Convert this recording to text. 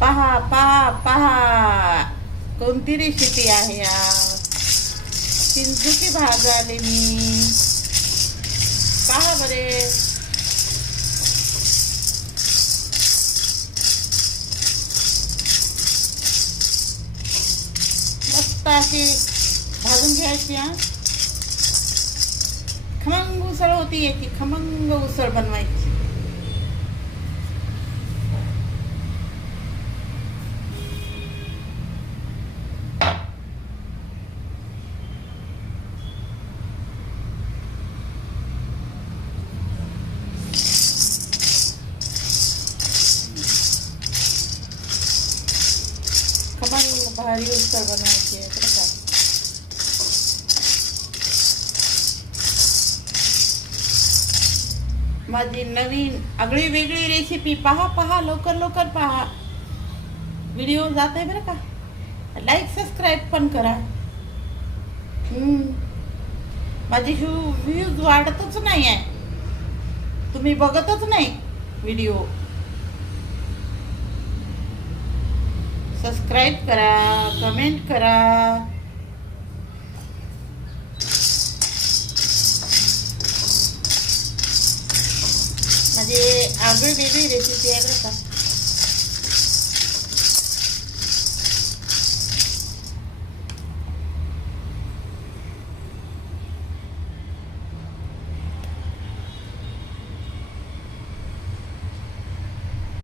पहा पहा पहा, कोणती रेसिपी आहे आज? चिंचुकी भाजाले मी, पहा बरे. मस्त अशी भाजून घ्यायची. खमंग उसळ होती याची, खमंग उसळ बनवायची. खमंग भारी उसळ बनवायची आहे बरं का. माझी नवीन आगळी वेगळी रेसिपी पहा पहा, लवकर लवकर पहा. व्हिडिओ जात आहे बरं का. लाईक सबस्क्राईब पण करा. माझी व्ह्यूज वाढतच नाही आहे, तुम्ही बघतच नाही व्हिडिओ. सबस्क्राईब करा, कमेंट करा. म्हणजे आगळी वेगळी रेसिपी आहे बरं का.